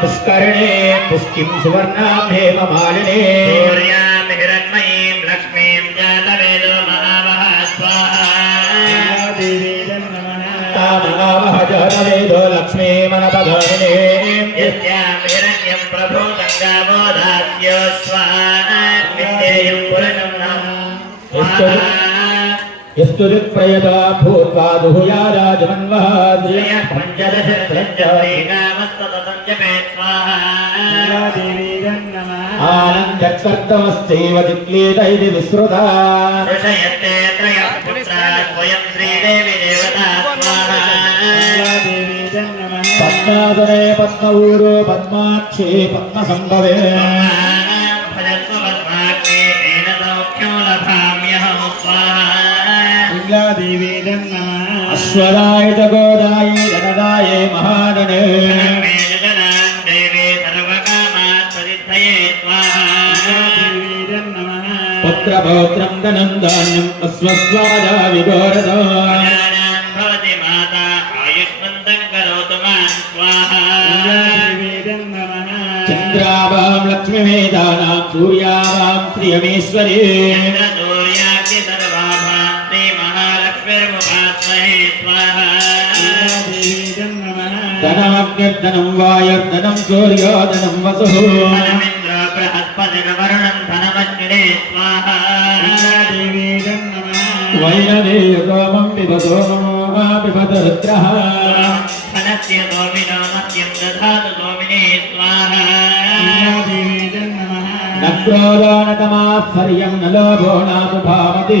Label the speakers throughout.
Speaker 1: पुष्करिणे पुष्टिं सुवर्णां हेममालिने
Speaker 2: सूर्यां हिरण्मयीं लक्ष्मीं जातवेदो महावः स्वाहा।
Speaker 1: जनवेदो लक्ष्मीमनपधारिणे
Speaker 2: यस्यां हिरण्यं प्रभो गङ्गावो स्वाहा। विद्येयं पुरुषं स्वाहा
Speaker 1: यस्तु दिक्प्रयता भूत्वा दुहुयाराजमन्वः
Speaker 2: श्रियः पञ्चदश त्रञ्चवैकामस्तततं जपे स्वाहा
Speaker 1: आनन्द्यत्कर्तमश्चैव चिक्लीत इति विस्मृता
Speaker 2: ऋषयन्ते त्रयः पुत्रा स्वयं श्रीदेवी देवता स्वाहा
Speaker 1: पद्मासने पद्मऊरो पद्माक्षे पद्मसम्भवे అశ్వదాయ గోదాయ జగదాయ
Speaker 2: మహారణే పుత్రభోత్రం ధనం
Speaker 1: దాన్యం అస్వస్వాదా విఘోరదో చంద్రాభాం లక్ష్మీవేదానాం సూర్యాభాం
Speaker 2: శ్రియమేశ్వరీ ధనం వాయుర్ధనం సూర్యోధనం వసు. వైనదే
Speaker 1: సోమం పిబ సోమో పిబత రుద్రః
Speaker 2: ధనస్య దోమినో మత్యం దధాతు
Speaker 1: దోమినే స్వాహ. నక్రోదానతమాత్సర్యం నలోభో నాసు భావతి.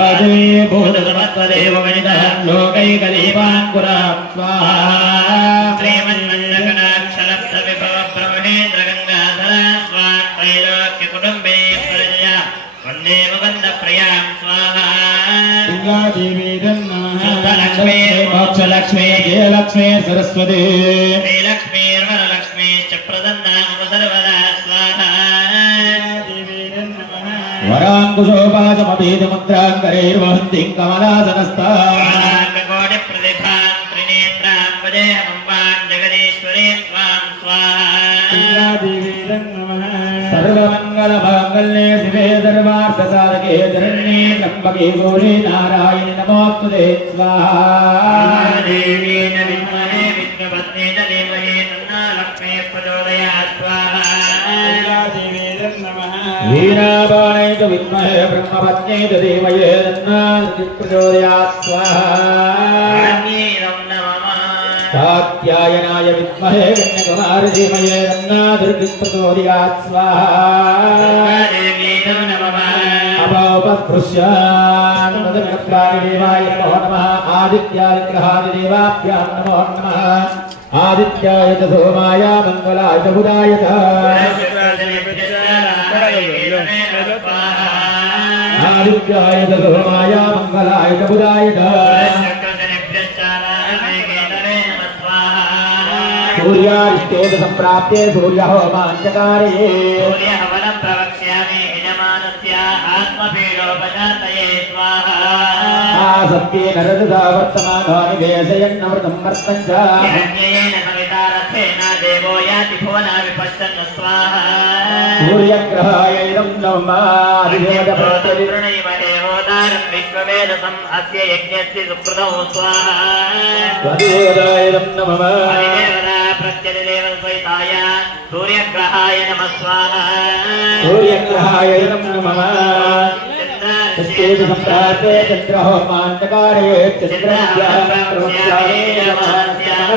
Speaker 1: अजये भूतसमत्वदेव वनितां लोकैकदीपाङ्कुरां स्वाहा
Speaker 2: वन्दे मुकुन्दप्रियां स्वाहा
Speaker 1: लक्ष्मी मोक्षलक्ष्मी जयलक्ष्मी सरस्वती
Speaker 2: श्रीलक्ष्मीर्वरलक्ष्मीश्च प्रदन्नाम सर्वदा स्वाहा
Speaker 1: वराङ्कुशोपाशमभीतमुद्राङ्करैर्वहन्तीं कमलासनस्ता
Speaker 2: कोटिप्रतिभां त्रिनेत्रां वदेहं वां जगदीश्वरीं त्वां स्वाहा
Speaker 1: सर्वमङ्गलमाङ्गल्ये शिवे सर्वार्थसाधके शरण्ये त्र्यम्बके गौरी नारायणि नमोऽस्तुते स्वाहा
Speaker 2: देवी
Speaker 1: వీణాపాణైక విద్మహే
Speaker 2: బ్రహ్మపత్ని దేవయే
Speaker 1: ప్రచోదయాత్ స్వాహాయనాయ విద్మహే కన్యకుమారి ధీమయే నన్నా దుర్గి
Speaker 2: ప్రచోదయాత్ స్వాహోపస్పృశ్యాదేవాయ
Speaker 1: నమో. నమ ఆదిత్యాగ్రహాదిదేవాభ్యాం నమో నమ. ఆదిత్యాయ సోమాయ మంగళాయ బుధాయ ఆదిత్యాయ దుర్మాయ మంగళాయ బుధాయ సూర్యాష్టోద సంప్రాప్తే సూర్య హోమాంచకారయే ప్రవక్ష్యామి యజమానస్య ఆత్మపీడోపశాంతయే దేశయన్నమృతం వర్తం దేవో యాతి భువనామి పశ్చన్న స్వాహ. సూర్యగ్రహాయైరం నమః విశ్వవేదసం అస్య యజ్ఞస్య సుకృతౌ స్వాహ.
Speaker 2: నమః. ప్రత్యదేవద్వైతాయ సూర్యగ్రహాయ నమః స్వాహ.
Speaker 1: సూర్యగ్రహాయ నమః. नमः
Speaker 2: हरिदेवता प्रत्यदिदेवद्वैताय सूर्यग्रहाय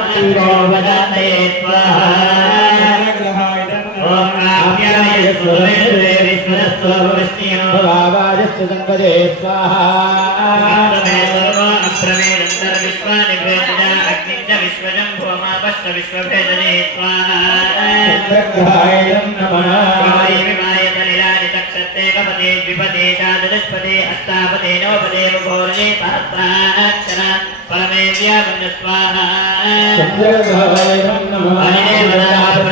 Speaker 2: नमः स्वाहा
Speaker 1: सूर्यग्रहाय इदं नमः
Speaker 2: चन्द्रस्य
Speaker 1: चेति सम्प्राप्ते चन्द्रहोमान्तकारे चन्द्रावाजस्य सङ्गजे स्वाहा
Speaker 2: विश्वभेदने स्वाहा
Speaker 1: चन्द्रग्रहायं नमः
Speaker 2: कपते द्विपदे शादशपदे अष्टापदे नवपदे घोरणे सहस्राक्षर परमे व्यापन्न स्वाहा
Speaker 1: चन्द्रग्रहायं नमः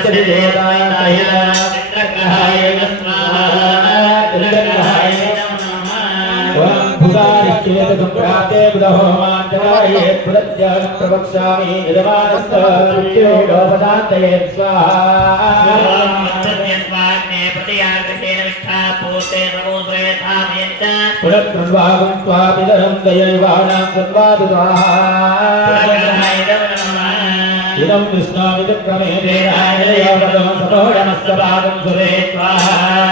Speaker 2: चन्द्रग्रहाय
Speaker 1: स्वाहा पुनः त्वापितरं दयैवानां सन्वादु स्वाहा इदं कृष्णामिति क्रमे देवायवदो सपोडमस्य पादं सुरे स्वाहा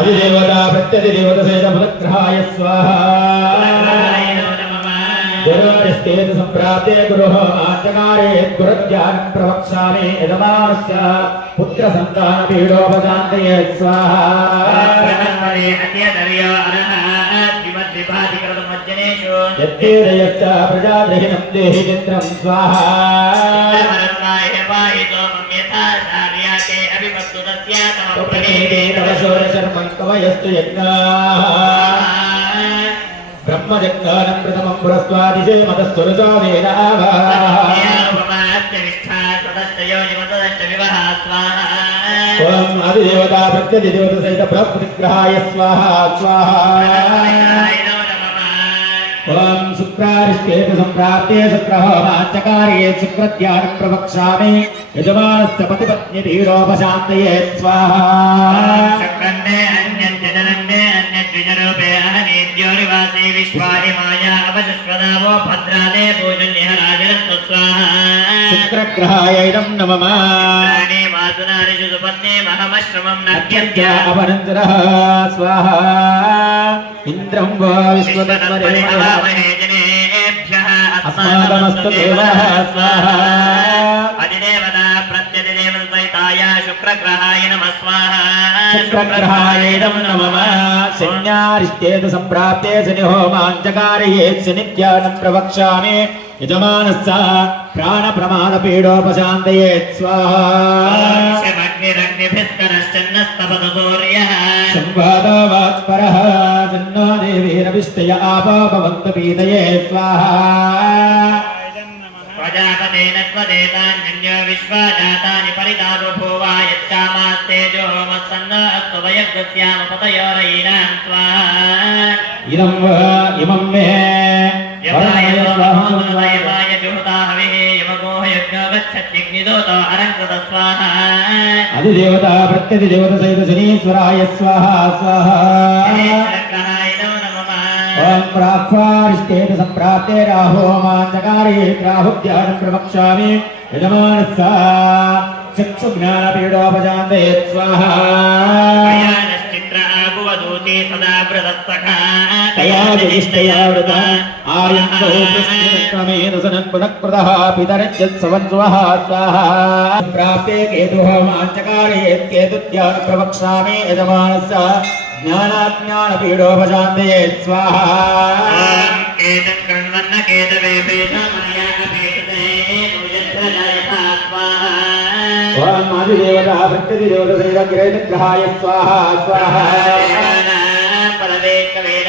Speaker 1: अधिदेवता प्रत्यधिदेवता सहित पुनग्रहाय स्वाहा गुरुरिष्टेत सम्प्राप्ते गुरुः आचकारे गुरुज्ञानं प्रवक्ष्यामि यजमानस्य पुत्रसन्तानपीडोपशान्तये स्वाहा यद्देदयश्च प्रजाद्रहिणं देहि चित्रं स्वाहा తవయస్తు బ్రహ్మజగ్న ప్రథమం పురస్వాదిజే మతస్థురజో వేదావా ఓం ఆదిదేవతా ప్రత్యతి దేవత సహిత ప్రగ్రహాయ స్వాహా స్వాహా ఓం శుక్రారిష్కేత సంప్రాప్తే శుక్రహోమాచకార్యే శుక్రధ్యానం ప్రవక్ష్యామి యజమానస్య పతిపత్ని తీరోపశాంతయే
Speaker 2: స్వాహా చదనంబే అన్య ద్విజరూపే అనేద్యోరివాసే విశ్వాహి మాయా అవశస్వదావో భద్రాదే పూజన్య రాజరంత
Speaker 1: స్వాహ శుక్రగ్రహాయ ఇదం
Speaker 2: నమమ ప్రాణే వాసునారిషు సుపత్నే
Speaker 1: మహమశ్రమం
Speaker 2: నత్యంత్య
Speaker 1: అవనంతర స్వాహ అస్మాదమస్తు దేవ స్వాహ
Speaker 2: అధిదేవత जनेभ्यः
Speaker 1: अस्माकमस्तु देवः स्वाहा
Speaker 2: अधिदेवता प्रत्यधिदेवतसहिताय शुक्रग्रहाय नमः स्वाहा
Speaker 1: शुक्रग्रहाय इदं नमः शन्यारिष्टेत सम्प्राप्ते शनिहोमाञ्चकारयेत् शनित्यानं प्रवक्ष्यामि यजमानस्य प्राणप्रमादपीडोपशान्तयेत् स्वाहा
Speaker 2: शमग्निरग्निभिस्करश्चन्नस्तपतु सूर्यः
Speaker 1: संवादावात्परः जन्नो देवीरविष्टय आपो भवन्तु पीतये स्वाहा
Speaker 2: प्रजापतेन त्वदेतान्यो विश्वा जातानि परिता बभूवा यच्चामास्तेजो मत्सन्न अस्तु वयग्स्याम पतयोरयीनां स्वाहा
Speaker 1: इदं वा इमं मे
Speaker 2: यमाय
Speaker 1: स्वाहा
Speaker 2: यमाय जुहुता हविः यमगो यज्ञो गच्छत्यग्निदोत अरङ्कृत स्वाहा
Speaker 1: अधिदेवता प्रत्यधिदेवता सहित शनीश्वराय स्वाहा स्वाहा
Speaker 2: शनेश्वरग्रहाय नमो ఓం
Speaker 1: ప్రాప్వారిష్టేన సంప్రాప్తే రాహో మాంజకారే రాహుధ్యానం ప్రవక్ష్యామి యజమానస్స. చక్షు జ్ఞానపీడోపజాందే
Speaker 2: స్వాహ. ఆగువదూతే సదా వ్రతస్తఖా
Speaker 1: తయా జ్యేష్ఠయా వ్రత ఆర్యంతో ప్రశ్నమేన సనన్ పునఃప్రదః. పితరజ్జత్సవం స్వహ. స్వాహ. ప్రాప్తే కేతుహోమాంచకారే కేతుత్యాను ప్రవక్ష్యామి యజమానస్య ज्ञानाज्ञानपीडोपशान्तयेत् स्वाहा
Speaker 2: केतन् कण्वन्न केतवे पेशमया अपेक्षते पूजत्रलयथा स्वाहा
Speaker 1: त्वम् आदिदेवता प्रत्यधिदेवतसैवग्रहनिग्रहाय स्वाहा स्वाहा
Speaker 2: पदवेकवेन